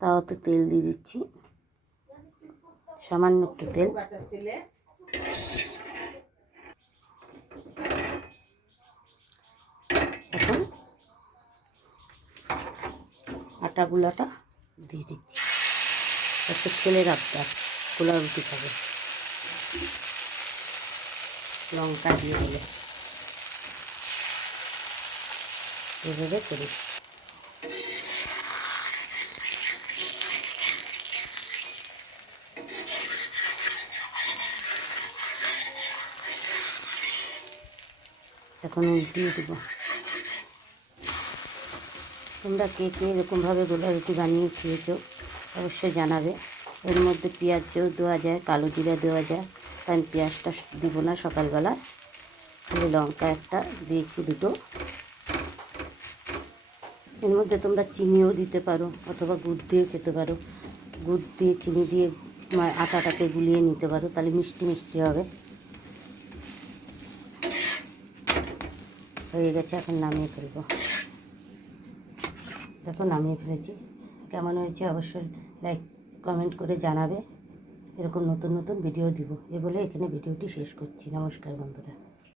তাওয়াতে তেল দিয়ে দিচ্ছি, সামান্য একটু তেল। এখন আটা গুলাটা দিয়ে দিচ্ছি। একটা ছেলের আবদার, গোলা রুটি খাবে, লঙ্কা দিয়ে দিলে এভাবে করি। এখন উল্টিয়ে দেবো। তোমরা কে কে এরকমভাবে গোলা রুটি বানিয়ে খেয়েছো অবশ্যই জানাবে। এর মধ্যে পেঁয়াজও দেওয়া যায়, কালো জিরা দেওয়া যায়, তাই আমি পেঁয়াজটা দিব না সকালবেলা। লঙ্কা একটা দিয়েছি, দুটো। এর মধ্যে তোমরা চিনিও দিতে পারো অথবা গুড় দিয়েও খেতে পারো। গুড় দিয়ে চিনি দিয়ে আটাটাকে গুলিয়ে নিতে পারো, তাহলে মিষ্টি মিষ্টি হবে। হয়ে গেছে, এখন নামিয়ে ফেলবো। দেখো নামিয়ে ফেলেছি। কেমন হয়েছে অবশ্যই লাইক কমেন্ট করে জানাবে। এরকম নতুন নতুন ভিডিও দিব। এ বলে এখানে ভিডিওটি শেষ করছি। নমস্কার বন্ধুরা।